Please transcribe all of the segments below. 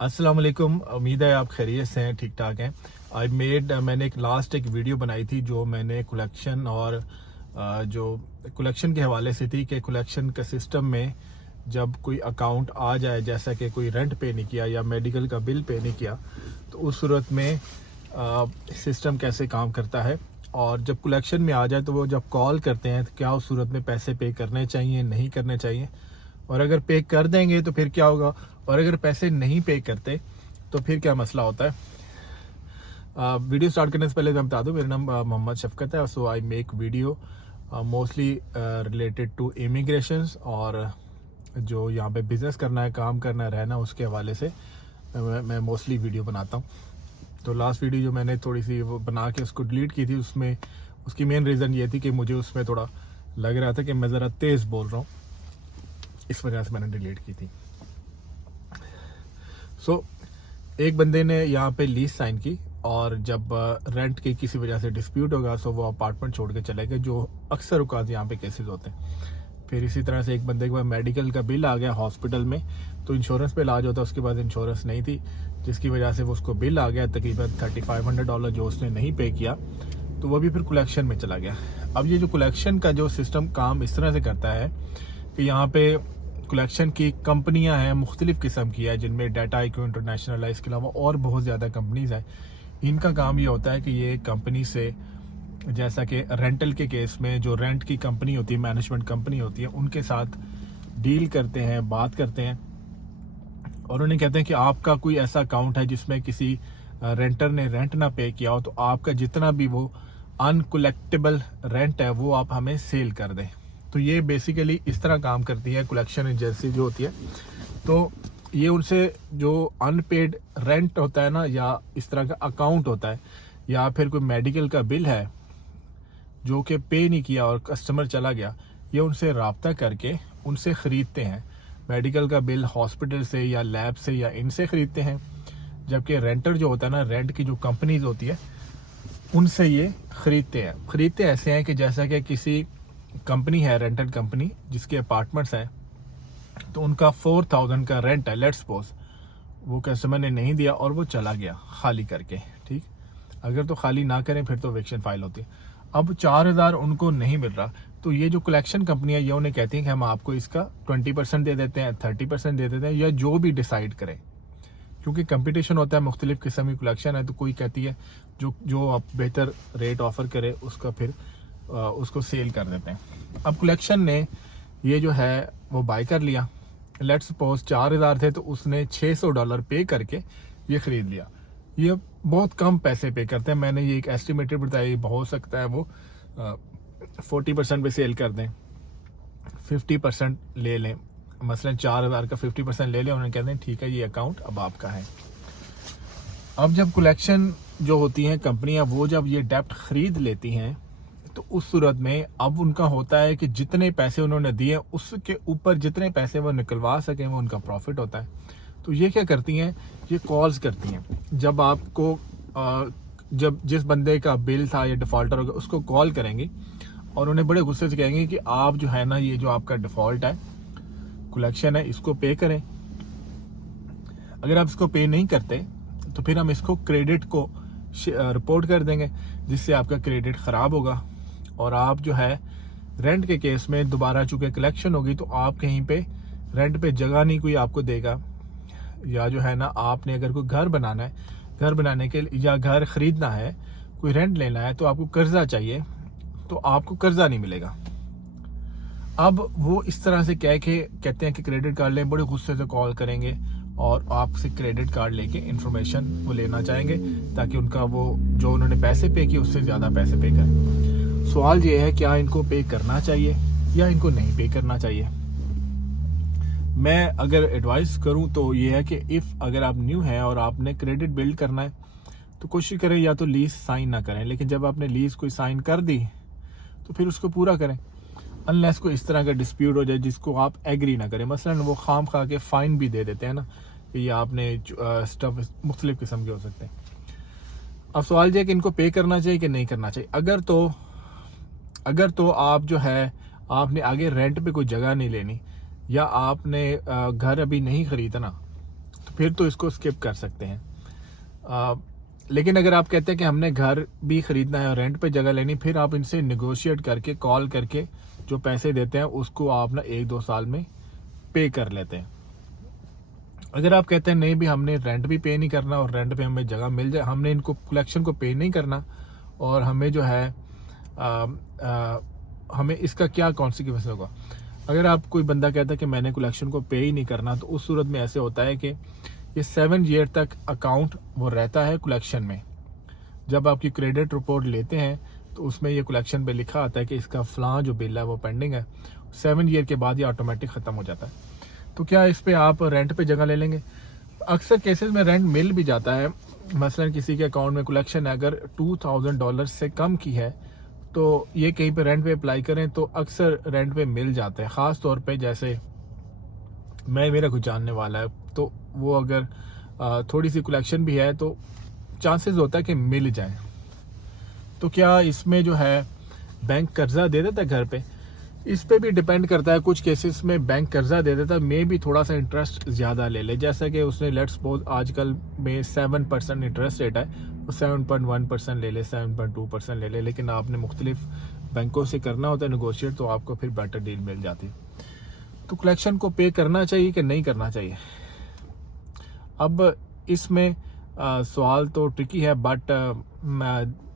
अस्सलाम वालेकुम। उम्मीद है आप खैरियत से हैं, ठीक ठाक हैं। मैंने एक वीडियो बनाई थी जो मैंने कलेक्शन और जो कलेक्शन के हवाले से थी कि कलेक्शन के सिस्टम में जब कोई अकाउंट आ जाए, जैसा कि कोई रेंट पे नहीं किया या मेडिकल का बिल पे नहीं किया, तो उस सूरत में सिस्टम कैसे काम करता है। और जब कलेक्शन में आ जाए तो वो जब कॉल करते हैं तो क्या उस सूरत में पैसे पे करने चाहिए, नहीं करने चाहिए, और अगर पे कर देंगे तो फिर क्या होगा, और अगर पैसे नहीं पे करते तो फिर क्या मसला होता है। वीडियो स्टार्ट करने से पहले मैं बता दूं, मेरा नाम मोहम्मद शफकत है। So I make video mostly related to immigrations, और जो यहाँ पे बिजनेस करना है, काम करना है, रहना, उसके हवाले से मैं मोस्टली वीडियो बनाता हूँ। तो लास्ट वीडियो जो मैंने थोड़ी सी वो बना के उसको डिलीट की थी, उसमें उसकी मेन रीज़न ये थी कि मुझे उसमें थोड़ा लग रहा था कि मैं ज़रा तेज़ बोल रहा हूँ, इस वजह से मैंने डिलीट की थी। सो एक बंदे ने यहाँ पे लीज साइन की, और जब रेंट की किसी वजह से डिस्प्यूट होगा तो वो अपार्टमेंट छोड़ के चले गए, जो अक्सर औकात यहाँ पे केसेस होते हैं। फिर इसी तरह से एक बंदे के पास मेडिकल का बिल आ गया हॉस्पिटल में, तो इंश्योरेंस पे इलाज होता है, उसके बाद इंश्योरेंस नहीं थी, जिसकी वजह से वो उसको बिल आ गया तकरीबन $3500 जो उसने नहीं पे किया, तो वो भी फिर कलेक्शन में चला गया। अब ये जो कलेक्शन का जो सिस्टम काम इस तरह से करता है कि यहाँ पे कलेक्शन की कंपनियां हैं, मुख्तलिफ किस्म की है, जिनमें डाटा IQ इंटरनेशनल है, इसके अलावा और बहुत ज़्यादा कंपनीज हैं। इनका काम ये होता है कि ये कंपनी से, जैसा कि रेंटल के केस में जो रेंट की कंपनी होती है, मैनेजमेंट कंपनी होती है, उनके साथ डील करते हैं, बात करते हैं, और उन्हें कहते हैं कि आपका कोई ऐसा अकाउंट है जिसमें किसी रेंटर ने रेंट ना पे किया हो, तो आपका जितना भी वो अनकलेक्टेबल रेंट है वो आप हमें सेल कर दें। तो ये बेसिकली इस तरह काम करती है कलेक्शन एजेंसी जो होती है। तो ये उनसे जो अनपेड रेंट होता है ना, या इस तरह का अकाउंट होता है, या फिर कोई मेडिकल का बिल है जो कि पे नहीं किया और कस्टमर चला गया, ये उनसे राब्ता करके उनसे ख़रीदते हैं। मेडिकल का बिल हॉस्पिटल से या लैब से या इनसे ख़रीदते हैं, जबकि रेंटर जो होता है ना, रेंट की जो कंपनीज होती है, उनसे ये खरीदते ऐसे हैं कि जैसा कि किसी कंपनी है, रेंटल कंपनी, जिसके अपार्टमेंट्स हैं, तो उनका 4000 का रेंट है, लेट्स सपोज, वो कस्टमर ने नहीं दिया और वो चला गया खाली करके, ठीक। अगर तो खाली ना करें फिर तो इविक्शन फाइल होती है। अब 4000 उनको नहीं मिल रहा, तो ये जो कलेक्शन कंपनी है ये उन्हें कहती है कि हम आपको इसका 20% दे देते हैं, 30% दे देते हैं, या जो भी डिसाइड करें, क्योंकि कंपटीशन होता है, मुख्तलिफ किस्म की कलेक्शन है, तो कोई कहती है जो आप बेहतर रेट ऑफर करे उसका फिर उसको सेल कर देते हैं। अब कलेक्शन ने ये जो है वो बाय कर लिया, लेट्स सपोज 4000 थे तो उसने $600 पे करके ये खरीद लिया। ये बहुत कम पैसे पे करते हैं, मैंने ये एक एस्टिमेटेड बताया, हो सकता है वो 40% पे सेल कर दें, 50% ले लें, मसलन 4000 का 50% ले लें, उन्हें कहते हैं ठीक है ये अकाउंट अब आपका है। अब जब कलेक्शन जो होती हैं कंपनियां, वो जब ये डेप्ट खरीद लेती हैं, तो उस सूरत में अब उनका होता है कि जितने पैसे उन्होंने दिए उसके ऊपर जितने पैसे वो निकलवा सकें, वो उनका प्रॉफिट होता है। तो ये क्या करती हैं, ये कॉल्स करती हैं। जब आपको जब जिस बंदे का बिल था या डिफॉल्टर होगा उसको कॉल करेंगे, और उन्हें बड़े गुस्से से कहेंगे कि आप जो है ना, ये जो आपका डिफॉल्ट है, कलेक्शन है, इसको पे करें। अगर आप इसको पे नहीं करते तो फिर हम इसको क्रेडिट को रिपोर्ट कर देंगे, जिससे आपका क्रेडिट ख़राब होगा, और आप जो है रेंट के केस में दोबारा चूंकि कलेक्शन होगी तो आप कहीं पे रेंट पे जगह नहीं कोई आपको देगा, या जो है ना, आपने अगर कोई घर बनाना है, घर बनाने के लिए, या घर खरीदना है, कोई रेंट लेना है, तो आपको कर्जा चाहिए, तो आपको कर्जा नहीं मिलेगा। अब वो इस तरह से कहते हैं कि क्रेडिट कार्ड लें, बड़े गुस्से से कॉल करेंगे और आपसे क्रेडिट कार्ड लेके इन्फॉर्मेशन वो लेना चाहेंगे, ताकि उनका वो जो उन्होंने पैसे पे किए उससे ज़्यादा पैसे पे करें। सवाल ये है, क्या इनको पे करना चाहिए या इनको नहीं पे करना चाहिए। मैं अगर एडवाइस करूं तो ये है कि अगर आप न्यू हैं और आपने क्रेडिट बिल्ड करना है, तो कोशिश करें या तो लीज साइन ना करें, लेकिन जब आपने लीज कोई साइन कर दी तो फिर उसको पूरा करें, अनलेस कोई इस तरह का डिस्प्यूट हो जाए जिसको आप एग्री ना करें। मसलन वो खाम खा के फाइन भी दे देते हैं ना, कि ये आपने स्टफ मुख्तलिफ किस्म के हो सकते हैं। अब सवाल ये है कि इनको पे करना चाहिए कि नहीं करना चाहिए। अगर तो आप जो है, आपने आगे रेंट पे कोई जगह नहीं लेनी, या आपने घर अभी नहीं खरीदना, फिर तो इसको स्किप कर सकते हैं। लेकिन अगर आप कहते हैं कि हमने घर भी खरीदना है और रेंट पे जगह लेनी, फिर आप इनसे निगोशिएट करके, कॉल करके जो पैसे देते हैं उसको आप ना 1-2 साल में पे कर लेते हैं। अगर आप कहते हैं नहीं भी हमने रेंट भी पे नहीं करना और रेंट पे हमें जगह मिल जाए, हमने इनको कलेक्शन को पे नहीं करना और हमें जो है हमें इसका क्या कॉन्सिक्वेंस होगा। अगर आप कोई बंदा कहता है कि मैंने कलेक्शन को पे ही नहीं करना, तो उस सूरत में ऐसे होता है कि ये 7 ईयर तक अकाउंट वो रहता है कलेक्शन में। जब आपकी क्रेडिट रिपोर्ट लेते हैं तो उसमें ये कलेक्शन पे लिखा आता है कि इसका फलां जो बिल है वो पेंडिंग है। 7 ईयर के बाद ये ऑटोमेटिक ख़त्म हो जाता है। तो क्या इस पे आप रेंट पे जगह ले लेंगे? अक्सर केसेस में रेंट मिल भी जाता है। मसलन किसी के अकाउंट में कलेक्शन है अगर $2000 से कम की है, तो ये कहीं पे रेंट पे अप्लाई करें तो अक्सर रेंट पे मिल जाते हैं। ख़ास तौर पे जैसे मेरा कुछ जानने वाला है, तो वो अगर थोड़ी सी कलेक्शन भी है तो चांसेस होता है कि मिल जाए। तो क्या इसमें जो है बैंक कर्जा दे देता है घर पे? इस पे भी डिपेंड करता है। कुछ केसेस में बैंक कर्जा दे देता है, मे भी थोड़ा सा इंटरेस्ट ज़्यादा ले ले। जैसा कि उसने लेट्स सपोज आजकल में 7% इंटरेस्ट रेट है, वो 7.1% ले ले, 7.2% ले ले, लेकिन आपने मुख्तलिफ बैंकों से करना होता है नेगोशिएट, तो आपको फिर बेटर डील मिल जाती है। तो कलेक्शन को पे करना चाहिए कि नहीं करना चाहिए? अब इसमें सवाल तो ट्रिकी है, बट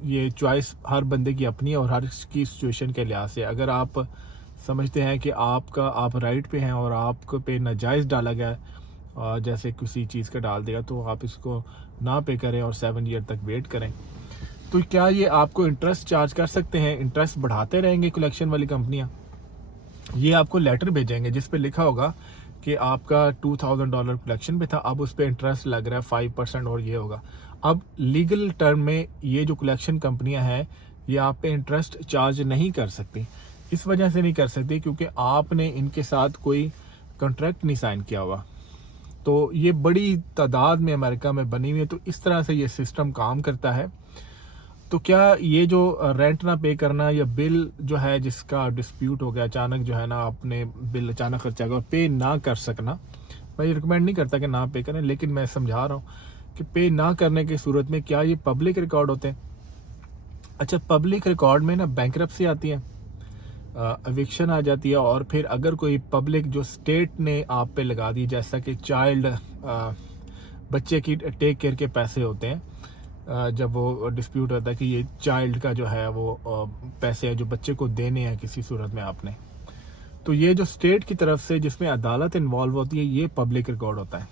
ये चॉइस हर बंदे की अपनी है और हर की सिचुएशन के लिहाज से। अगर आप समझते हैं कि आप राइट पे हैं और आपको पे नाजायज़ डाला गया है, जैसे किसी चीज़ का डाल देगा, तो आप इसको ना पे करें और 7 ईयर तक वेट करें। तो क्या ये आपको इंटरेस्ट चार्ज कर सकते हैं? इंटरेस्ट बढ़ाते रहेंगे कलेक्शन वाली कंपनियां? ये आपको लेटर भेजेंगे जिस पे लिखा होगा कि आपका $2000 कलेक्शन पे था, अब उस पर इंटरेस्ट लग रहा है 5% और ये होगा। अब लीगल टर्म में ये जो कलेक्शन कंपनियां हैं ये आप पे इंटरेस्ट चार्ज नहीं कर सकती। इस वजह से नहीं कर सकती क्योंकि आपने इनके साथ कोई कॉन्ट्रैक्ट नहीं साइन किया हुआ। तो ये बड़ी तादाद में अमेरिका में बनी हुई है, तो इस तरह से ये सिस्टम काम करता है। तो क्या ये जो रेंट ना पे करना या बिल जो है जिसका डिस्प्यूट हो गया, अचानक जो है ना आपने बिल अचानक खर्चा और पे ना कर सकना, मैं ये रिकमेंड नहीं करता कि ना पे करें, लेकिन मैं समझा रहा हूँ कि पे ना करने की सूरत में क्या ये पब्लिक रिकॉर्ड होते हैं? अच्छा, पब्लिक रिकॉर्ड में ना बैंकरप्सी आती है, एविक्शन आ जाती है, और फिर अगर कोई पब्लिक जो स्टेट ने आप पे लगा दी, जैसा कि चाइल्ड बच्चे की टेक केयर के पैसे होते हैं, जब वो डिस्प्यूट होता है कि ये चाइल्ड का जो है वो पैसे है जो बच्चे को देने हैं किसी सूरत में आपने, तो ये जो स्टेट की तरफ से जिसमें अदालत इन्वॉल्व होती है ये पब्लिक रिकॉर्ड होता है।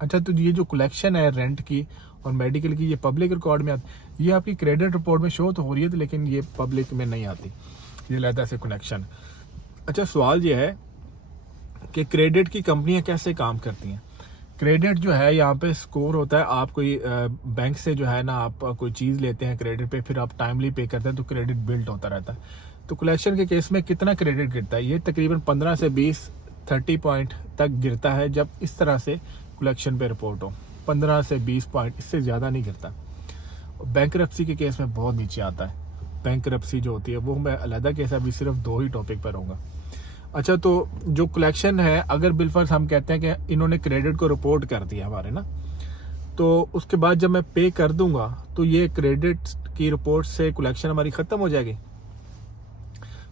अच्छा, तो ये जो कलेक्शन है रेंट की और मेडिकल की, ये पब्लिक रिकॉर्ड में आती, ये आपकी क्रेडिट रिपोर्ट में शो तो हो रही है, लेकिन ये पब्लिक में नहीं आती, ये लेता है कनेक्शन। अच्छा, सवाल ये है कि क्रेडिट की कंपनियां कैसे काम करती हैं? क्रेडिट जो है यहाँ पे स्कोर होता है। आप कोई बैंक से जो है ना आप कोई चीज़ लेते हैं क्रेडिट पे, फिर आप टाइमली पे करते हैं तो क्रेडिट बिल्ड होता रहता है। तो कलेक्शन के केस में कितना क्रेडिट गिरता है? ये तकरीबन 15 से 20-30 पॉइंट तक गिरता है जब इस तरह से कलेक्शन पे रिपोर्ट हो। 15 से 20 पॉइंट, इससे ज़्यादा नहीं गिरता। बैंकरप्सी के केस में बहुत नीचे आता है। बैंकरप्सी जो होती है वो मैं अलहदा केस, अभी सिर्फ 2 ही टॉपिक पर रहूँगा। अच्छा, तो जो कलेक्शन है, अगर बिलफर्ज हम कहते हैं कि इन्होंने क्रेडिट को रिपोर्ट कर दिया हमारे ना, तो उसके बाद जब मैं पे कर दूंगा तो ये क्रेडिट की रिपोर्ट से कलेक्शन हमारी ख़त्म हो जाएगी।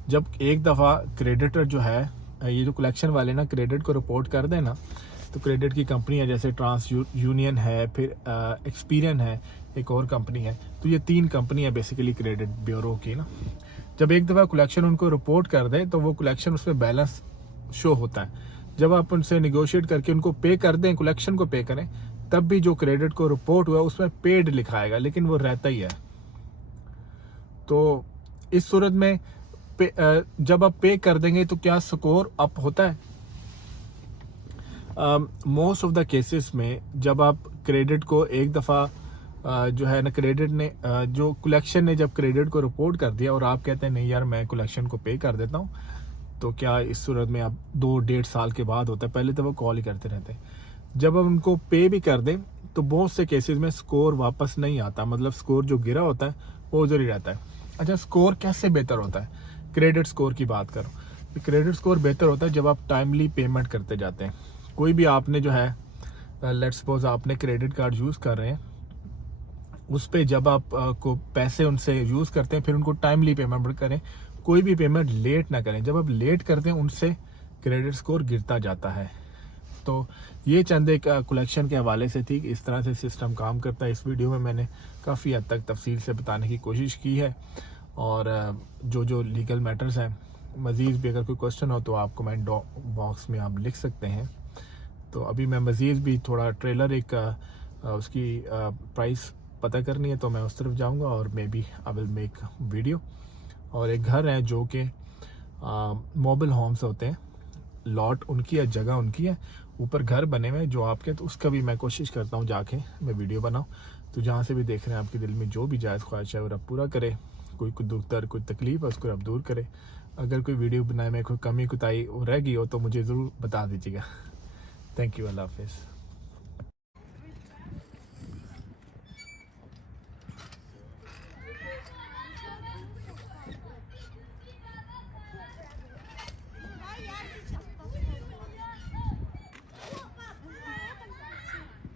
जब एक दफ़ा क्रेडिटर जो है, ये जो कलेक्शन वाले ना क्रेडिट को रिपोर्ट कर देना, तो क्रेडिट की कंपनी है जैसे ट्रांस यूनियन है, फिर एक्सपीरियन है, एक और कंपनी है, तो ये 3 कंपनी है बेसिकली क्रेडिट ब्यूरो की ना। जब एक दफ़ा कलेक्शन उनको रिपोर्ट कर दे तो वो कलेक्शन उसमें बैलेंस शो होता है। जब आप उनसे निगोशिएट करके उनको पे कर दें, कलेक्शन को पे करें, तब भी जो क्रेडिट को रिपोर्ट हुआ उसमें पेड लिखा आएगा, लेकिन वो रहता ही है। तो इस सूरत में जब आप पे कर देंगे तो क्या स्कोर अप होता है? मोस्ट ऑफ द केसेस में जब आप क्रेडिट को एक दफ़ा जो है ना क्रेडिट ने जो कलेक्शन ने जब क्रेडिट को रिपोर्ट कर दिया और आप कहते हैं नहीं यार मैं कलेक्शन को पे कर देता हूँ, तो क्या इस सूरत में अब 2-1.5 साल के बाद होता है, पहले तो वो कॉल ही करते रहते हैं। जब हम उनको पे भी कर दें तो बहुत से केसेस में स्कोर वापस नहीं आता, मतलब स्कोर जो गिरा होता है वो उधर ही रहता है। अच्छा, स्कोर कैसे बेहतर होता है? क्रेडिट स्कोर की बात करो, क्रेडिट स्कोर बेहतर होता है जब आप टाइमली पेमेंट करते जाते हैं। कोई भी आपने जो है लेट्स सपोज आपने क्रेडिट कार्ड यूज़ कर रहे हैं, उस पे जब आप को पैसे उनसे यूज़ करते हैं, फिर उनको टाइमली पेमेंट करें, कोई भी पेमेंट लेट ना करें। जब आप लेट करते हैं उनसे क्रेडिट स्कोर गिरता जाता है। तो ये चंद एक कलेक्शन के हवाले से थी कि इस तरह से सिस्टम काम करता है। इस वीडियो में मैंने काफ़ी हद तक तफसील से बताने की कोशिश की है, और जो लीगल मैटर्स हैं, मज़ीद भी अगर कोई क्वेश्चन हो तो आप कमेंट बॉक्स में आप लिख सकते हैं। तो अभी मैं मज़ीद भी थोड़ा ट्रेलर एक उसकी प्राइस पता करनी है, तो मैं उस तरफ जाऊंगा और maybe I will make video. और एक घर है जो कि मोबाइल होम्स होते हैं, लॉट उनकी है, जगह उनकी है, ऊपर घर बने हुए हैं जो आपके, तो उसका भी मैं कोशिश करता हूँ जाके मैं वीडियो बनाऊँ। तो जहाँ से भी देख रहे हैं, आपके दिल में जो भी जायज़ ख्वाहिश है वो रब पूरा करे, कोई दुख दर्द कोई तकलीफ है उसको रब दूर करे। अगर कोई वीडियो बनाए में कोई कमी कोताही रह गई हो तो मुझे ज़रूर बता दीजिएगा। थैंक यू, अल्लाह हाफिज़।